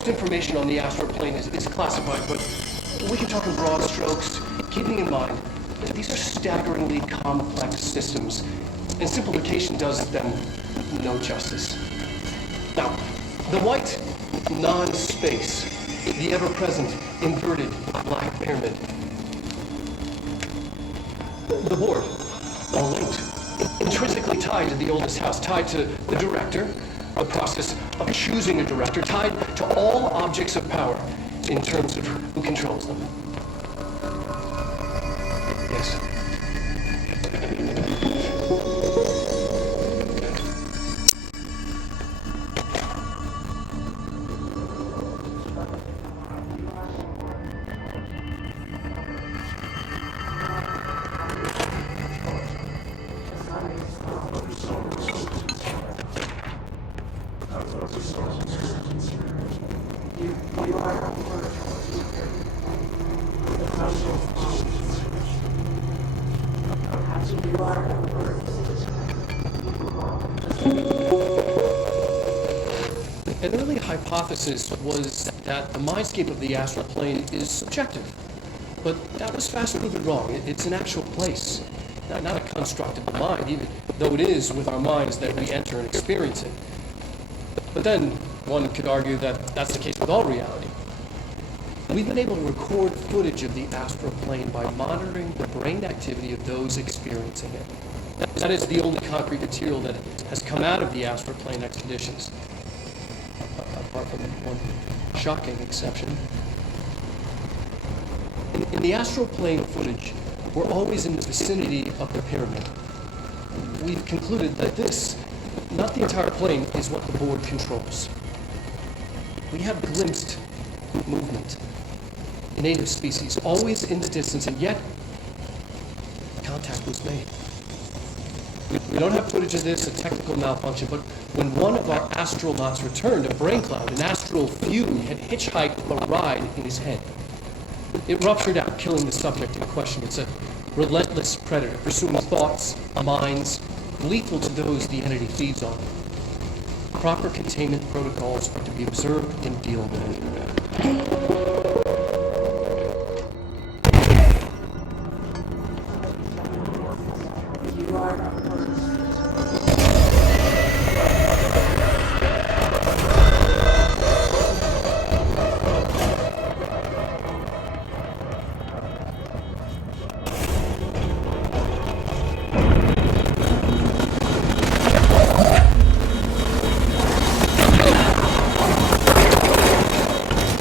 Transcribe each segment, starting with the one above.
Most information on the astral plane is classified, but we can talk in broad strokes, keeping in mind that these are staggeringly complex systems, and simplification does them no justice. Now, the white non-space, the ever-present inverted black pyramid. The board, all linked, intrinsically tied to the oldest house, tied to the director, the process of choosing a director, tied to all objects of power in terms of who controls them. Yes. An early hypothesis was that the mindscape of the astral plane is subjective, but that was fast proven wrong. It's an actual place, not a construct of the mind, even though it is with our minds that we enter and experience it. But then one could argue that that's the case with all reality. We've been able to record footage of the astral plane by monitoring the brain activity of those experiencing it. That is the only concrete material that has come out of the astral plane expeditions, apart from one shocking exception. In the astral plane footage, we're always in the vicinity of the pyramid. We've concluded that this, not the entire plane, is what the board controls. We have glimpsed movement in native species, always in the distance, and yet contact was made. We don't have footage of this, a technical malfunction, but when one of our astronauts returned, a brain cloud, an astral fume, had hitchhiked a ride in his head. It ruptured out, killing the subject in question. It's a relentless predator, pursuing thoughts, minds, lethal to those the entity feeds on. Proper containment protocols are to be observed in dealing with it.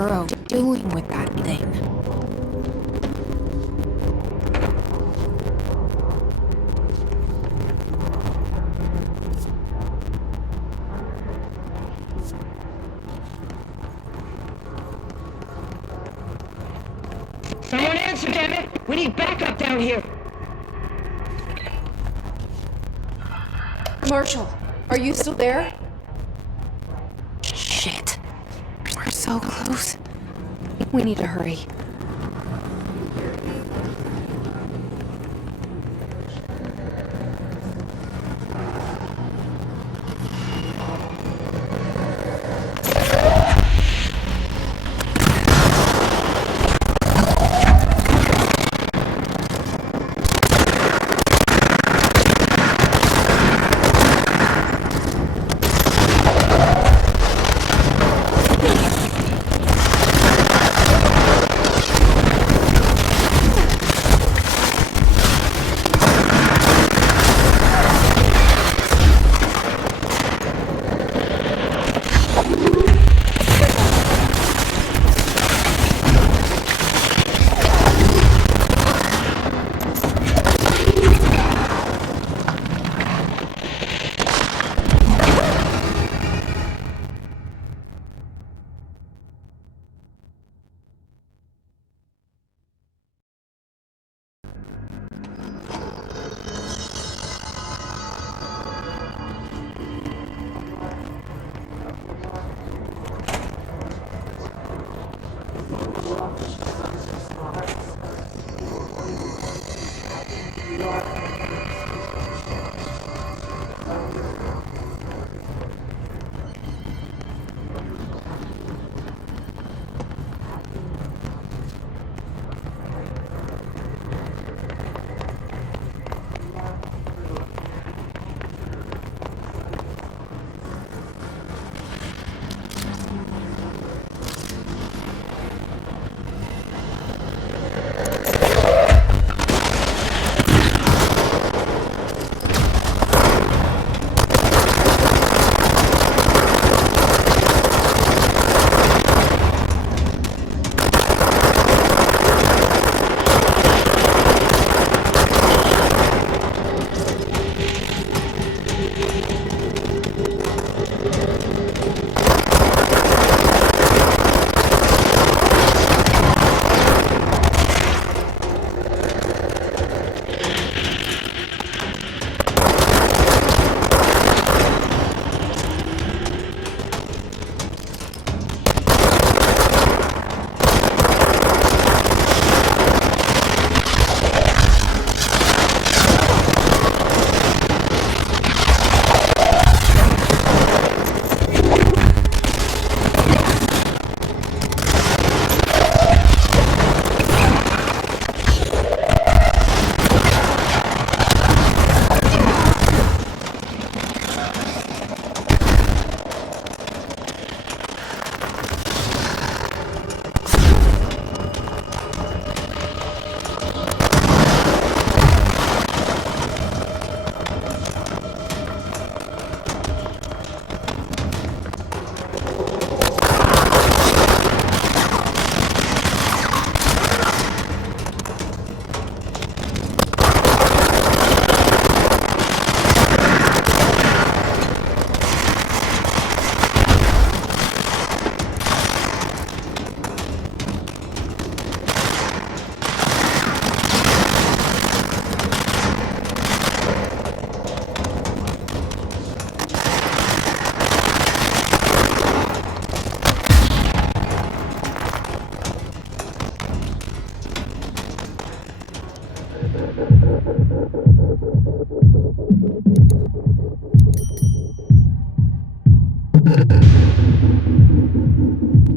Bureau doing with that thing? Someone answer, damn it! We need backup down here! Marshall, are you still there? Shit. We're so close. We need to hurry.